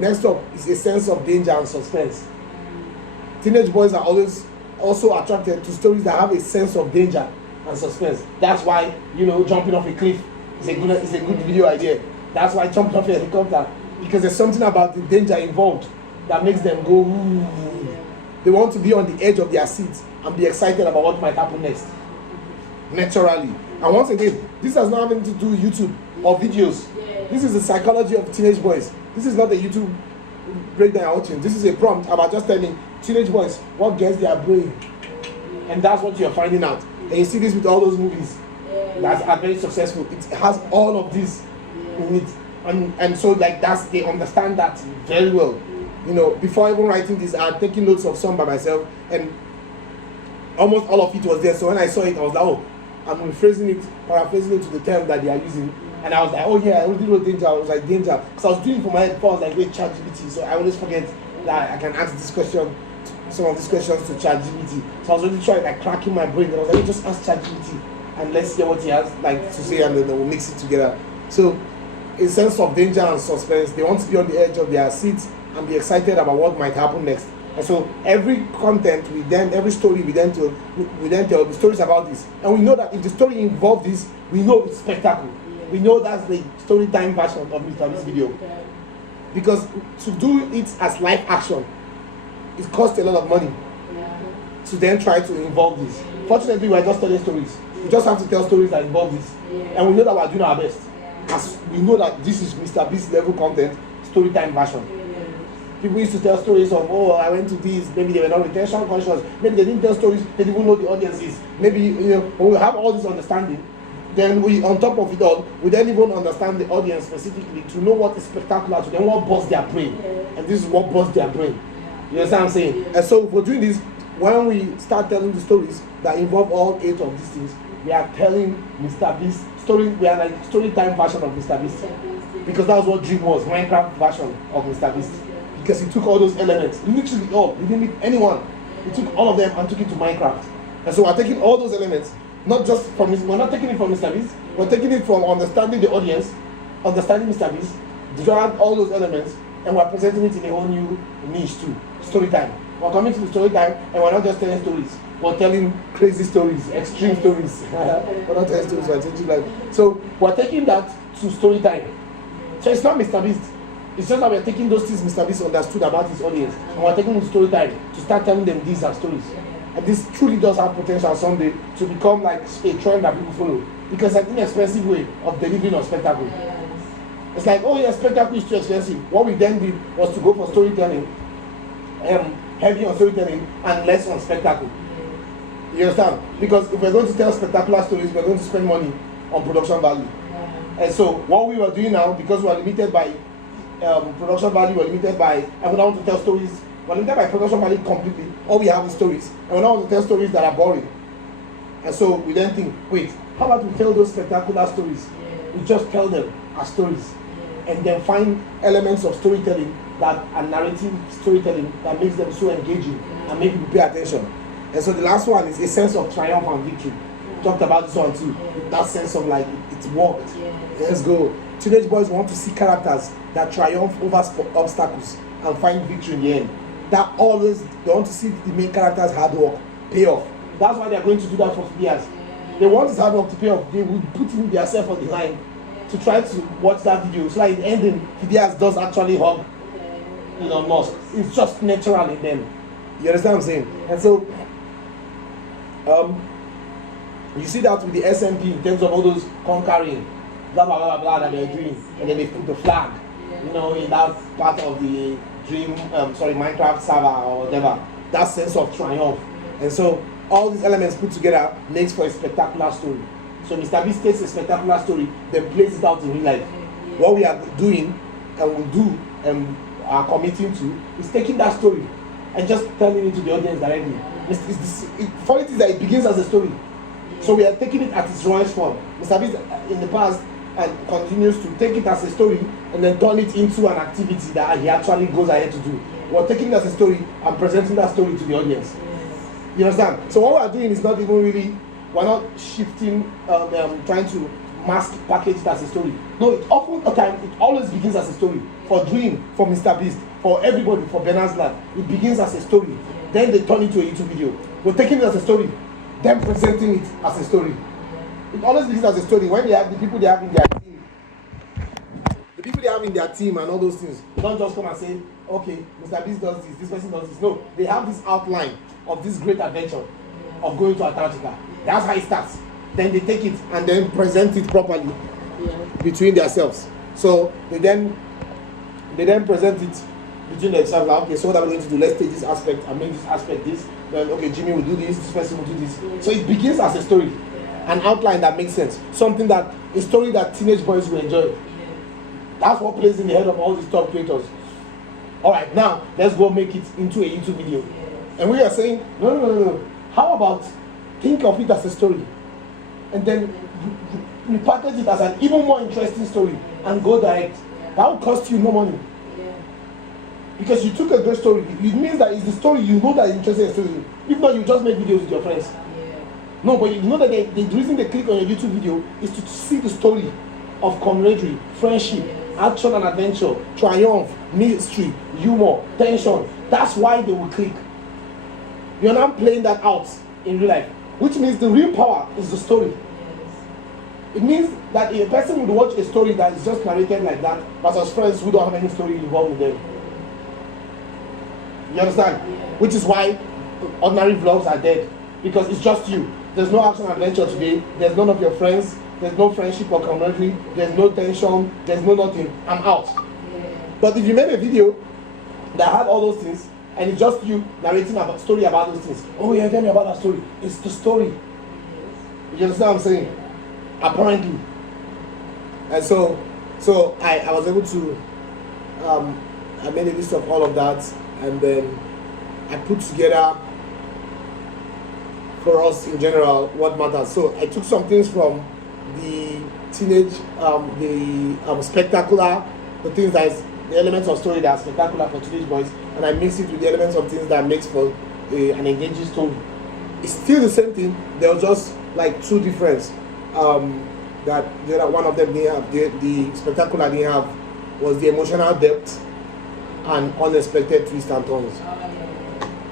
Next up is a sense of danger and suspense. Teenage boys are always also attracted to stories that have a sense of danger and suspense. That's why, jumping off a cliff is a good video idea. That's why jumping off a helicopter, because there's something about the danger involved that makes them go, ooh. They want to be on the edge of their seats and be excited about what might happen next. Naturally. And once again, this has nothing to do with YouTube or videos. This is the psychology of teenage boys. This is not a YouTube breakdown you're watching. This is a prompt about just telling teenage boys what gets their brain. And that's what you're finding out. And you see this with all those movies that are very successful. It has all of this in it. And so they understand that very well. Before even writing this, I had taken notes of some by myself, and almost all of it was there. So when I saw it, I was like, oh, I'm paraphrasing it to the term that they are using. And I was like, oh yeah, I already wrote danger. I was like, danger. Because I was doing it for my head before. I was like, wait, ChatGPT. So I always forget that I can ask this question, some of these questions to ChatGPT. So I was really trying, cracking my brain. And I was like, let me just ask ChatGPT and let's hear what he has to say, and then we'll mix it together. So a sense of danger and suspense. They want to be on the edge of their seats and be excited about what might happen next. And so every story we then tell stories about this. And we know that if the story involves this, we know it's spectacle. We know that's the story time version of Mr. Beast video. Because to do it as live action, it costs a lot of money to then try to involve this. Fortunately, we're just telling stories. We just have to tell stories that involve this. And we know that we're doing our best. As we know that this is Mr. Beast level content, story time version. People used to tell stories of, oh, I went to this, maybe they were not retention conscious, maybe they didn't tell stories, they didn't even know the audience is. Maybe, when we have all this understanding, then we, on top of it all, we then even understand the audience specifically to know what is spectacular to them, what busts their brain. And this is what busts their brain. You understand what I'm saying? And so for doing this, when we start telling the stories that involve all 8 of these things, we are telling Mr. Beast story, we are like story time version of Mr. Beast. Because that was what Dream was, Minecraft version of Mr. Beast. Because he took all those elements, literally all, he didn't leave anyone. He took all of them and took it to Minecraft. And so we're taking all those elements, not just from we're not taking it from Mr. Beast, we're taking it from understanding the audience, understanding Mr. Beast, draw all those elements, and we're presenting it in a whole new niche too, story time. We're coming to the story time, and we're not just telling stories, we're telling crazy stories, extreme stories. We're not telling stories, we're changing life. So we're taking that to story time. So it's not Mr. Beast. It's just that we're taking those things Mr. Beast understood about his audience, and we're taking them to story time to start telling them these are stories. And this truly does have potential someday to become like a trend that people follow, because it's an inexpensive way of delivering a spectacle. It's like, oh yeah, spectacle is too expensive. What we then did was to go for storytelling, heavy on storytelling and less on spectacle. You understand? Because if we're going to tell spectacular stories, we're going to spend money on production value. And so what we were doing now, because we are limited by production value, we're limited by, and we don't want to tell stories, we're limited by production value completely. All we have is stories, and we don't want to tell stories that are boring. And so we then think, wait, how about we tell those spectacular stories? We just tell them as stories, and then find elements of storytelling that are narrative storytelling that makes them so engaging and make people pay attention. And so the last one is a sense of triumph and victory. We talked about this one too. That sense of like it worked. Let's go. Teenage boys want to see characters that triumph over obstacles and find victory in the end. That always, they want to see the main character's hard work pay off. That's why they're going to do that for years. They want his hard work to pay off. They will put in themselves on the line to try to watch that video. So like in the ending, Phidias does actually hug Elon Musk. It's just natural in them. You understand what I'm saying? And so, you see that with the SMP in terms of all those conquering, blah blah blah blah that they're doing, and then they put the flag, in that part of the Minecraft server or whatever. That sense of triumph, and so all these elements put together makes for a spectacular story. So Mr. Beast takes a spectacular story, then plays it out in real life. What we are doing and will do and are committing to is taking that story and just telling it to the audience directly. Funny thing is that it begins as a story. So we are taking it at its rawest form. Mr. Beast in the past and continues to take it as a story and then turn it into an activity that he actually goes ahead to do. We're taking it as a story and presenting that story to the audience. You understand? So what we're doing is not even really, we're not shifting, trying to mask package it as a story. No, it often time it always begins as a story. For Dream, for Mr. Beast, for everybody, for Bernard's Lab, it begins as a story. Then they turn it to a YouTube video. We're taking it as a story, then presenting it as a story. It always begins as a story. When they have the people they have in their team, the people they have in their team and all those things, they don't just come and say, okay, Mr. Beast does this person does this. No, they have this outline of this great adventure of going to Antarctica. That's how it starts. Then they take it and then present it properly between themselves. So they then present it between themselves. Like, okay, so what are we going to do? Let's take this aspect and make this aspect this. Then okay, Jimmy will do this person will do this. So it begins as a story, an outline that makes sense, a story that teenage boys will enjoy. That's what plays in the head of all these top creators. All right, now let's go make it into a YouTube video. And we are saying, no. How about think of it as a story, and then we package it as an even more interesting story and go direct. That will cost you no money. Because you took a great story. It means that it's the story you know that is interesting in story. If not, you just make videos with your friends. No, but you know that the reason they click on your YouTube video is to see the story of camaraderie, friendship, action and adventure, triumph, mystery, humor, tension. That's why they will click. You're not playing that out in real life, which means the real power is the story. It means that a person would watch a story that is just narrated like that versus friends who don't have any story involved with them. You understand? Which is why ordinary vlogs are dead, because it's just you. There's no action adventure today. There's none of your friends. There's no friendship or camaraderie. There's no tension. There's no nothing. I'm out. But if you made a video that had all those things, and it's just you narrating a story about those things. Oh yeah, tell me about that story. It's the story. You understand what I'm saying? Apparently. And so I was able to I made a list of all of that, and then I put together for us in general what matters. So I took some things from the teenage, spectacular, the things that is the elements of story that are spectacular for teenage boys, and I mix it with the elements of things that makes for an engaging story. It's still the same thing. There was just like two differences. That the other one of them didn't have. The spectacular didn't have was the emotional depth and unexpected twists and turns.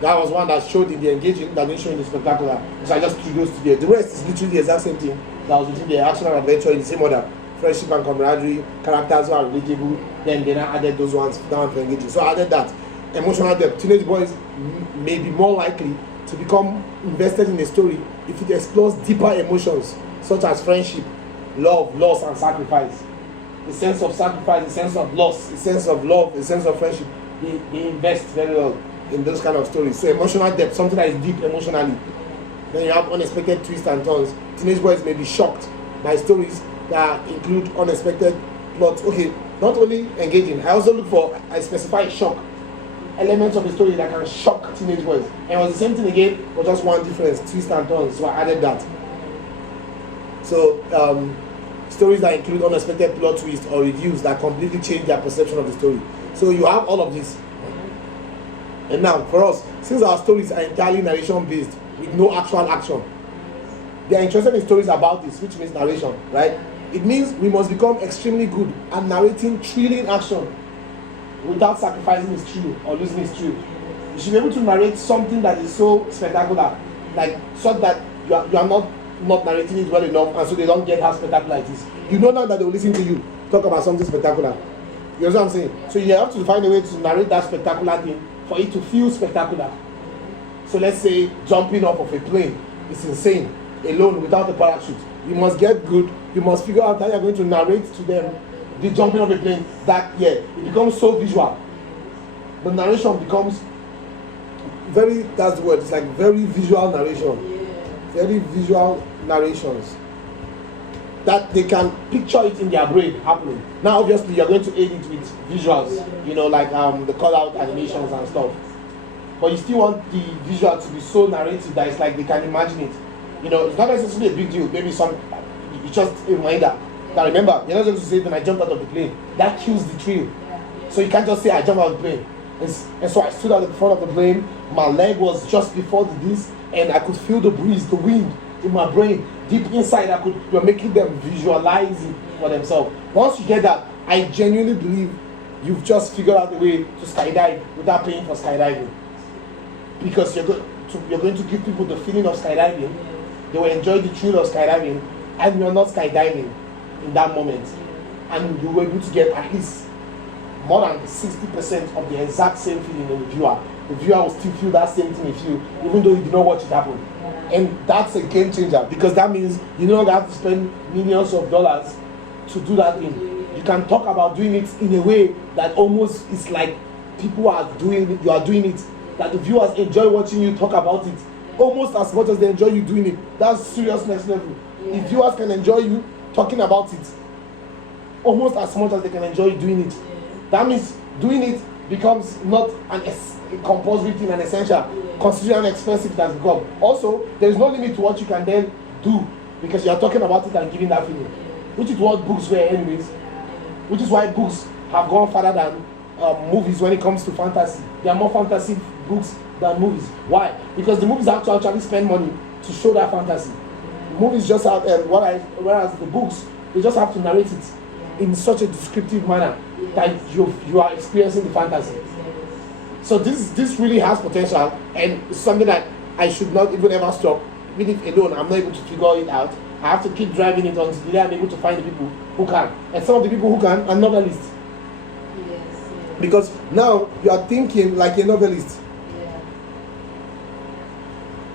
That was one that showed in the engaging, that didn't show in the spectacular. So I just threw those together. The rest is literally the exact same thing that was between the action and adventure in the same order. Friendship and camaraderie, characters who are relatable. Then I added those ones down for engaging. So I added that. Emotional depth. Teenage boys may be more likely to become invested in a story if it explores deeper emotions such as friendship, love, loss, and sacrifice. The sense of sacrifice, the sense of loss, the sense of love, the sense of friendship. They invest very well in those kind of stories. So emotional depth, something that is deep emotionally. Then you have unexpected twists and turns. Teenage boys may be shocked by stories that include unexpected plots. Okay, not only engaging, I also look for a specified shock. Elements of the story that can shock teenage boys. And it was the same thing again, but just one difference, twist and turns. So I added that. So stories that include unexpected plot twists or reviews that completely change their perception of the story. So you have all of this. And now for us, since our stories are entirely narration based with no actual action, they are interested in stories about this, which means narration, right? It means we must become extremely good at narrating thrilling action without sacrificing its thrill or losing its thrill. You should be able to narrate something that is so spectacular, like so that you are not narrating it well enough, and so they don't get how spectacular it is. You know now that they will listen to you talk about something spectacular. You know what I'm saying? So you have to find a way to narrate that spectacular thing for it to feel spectacular. So let's say jumping off of a plane is insane, alone without a parachute. You must get good. You must figure out how you're going to narrate to them the jumping off a plane. It becomes so visual. The narration becomes very, that's the word, it's like very visual narration. Very visual narrations that they can picture it in their brain happening. Now obviously you're going to aid it with visuals, you know, like the call out animations and stuff. But you still want the visual to be so narrative that it's like they can imagine it. You know, it's not necessarily a big deal. Maybe it's just a reminder that remember, you're not going to say when I jumped out of the plane. That kills the thrill. So you can't just say I jumped out of the plane. And so I stood at the front of the plane, my leg was just before this, and I could feel the breeze, the wind in my brain, deep inside, you're making them visualize it for themselves. Once you get that, I genuinely believe you've just figured out a way to skydive without paying for skydiving. Because you're going to give people the feeling of skydiving, they will enjoy the thrill of skydiving, and you're not skydiving in that moment. And you were able to get at least more than 60% of the exact same feeling in the viewer. The viewer will still feel that same thing with you, even though you did not watch it happen. And that's a game changer, because that means you no longer have to spend millions of dollars to do that thing. You can talk about doing it in a way that almost is like people are doing it, you are doing it, that the viewers enjoy watching you talk about it almost as much as they enjoy you doing it. That's serious next level. If viewers can enjoy you talking about it almost as much as they can enjoy you doing it, that means doing it becomes not a compulsory thing, an essential, considering how expensive it has become. Also, there is no limit to what you can then do, because you are talking about it and giving that feeling, which is what books were anyways, which is why books have gone further than movies when it comes to fantasy. There are more fantasy books than movies. Why? Because the movies have to actually spend money to show that fantasy. Movies just have, whereas the books, they just have to narrate it in such a descriptive manner that you are experiencing the fantasy. So this really has potential, and it's something that I should not even ever stop. Even if alone I'm not able to figure it out, I have to keep driving it until I'm able to find the people who can. And some of the people who can are novelists. Because now you are thinking like a novelist.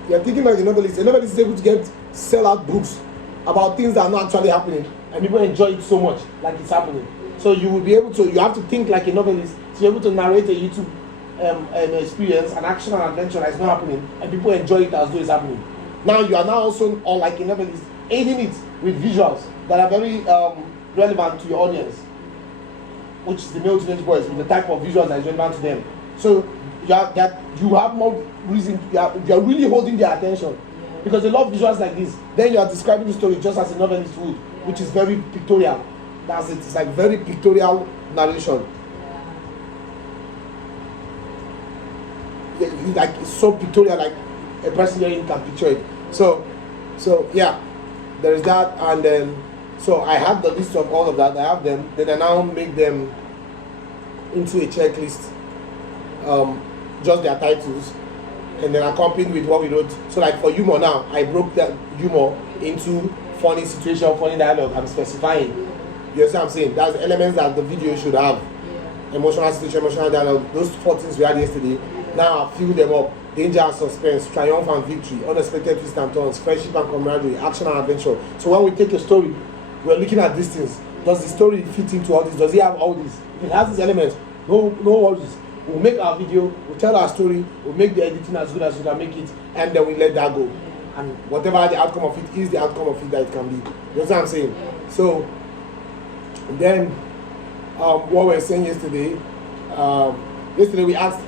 You are thinking like a novelist. A novelist is able to sell out books about things that are not actually happening, and people enjoy it so much like it's happening. So you will be able to, you have to think like a novelist to be able to narrate a YouTube an experience, an action and adventure that is not happening, and people enjoy it as though it's happening. Now you are now also, or like a novelist, aiding it with visuals that are very relevant to your audience, which is the male teenage boys, with the type of visuals that is relevant to them. So you have more reason, you are really holding their attention, because they love visuals like this. Then you are describing the story just as a novelist would, which is very pictorial. That's it. It's like very pictorial narration. Like it's so pictorial, like a person hearing can picture it. So yeah, there is that, and then so I have the list of all of that. I have them. Then I now make them into a checklist, just their titles, and then accompanied with what we wrote. So like for humor now, I broke that humor into funny situation, funny dialogue. I'm specifying. You understand what I'm saying? That's the elements that the video should have. Emotional situation, emotional dialogue. Those 4 things we had yesterday. Now I fill them up. Danger and suspense, triumph and victory, unexpected twists and turns, friendship and camaraderie, action and adventure. So when we take a story, we're looking at these things. Does the story fit into all this? Does it have all this? If it has these elements, no worries. We'll make our video, we'll tell our story, we'll make the editing as good as we can make it, and then we let that go. And whatever the outcome of it is, the outcome of it that it can be. You know what I'm saying? So then what we were saying yesterday, we asked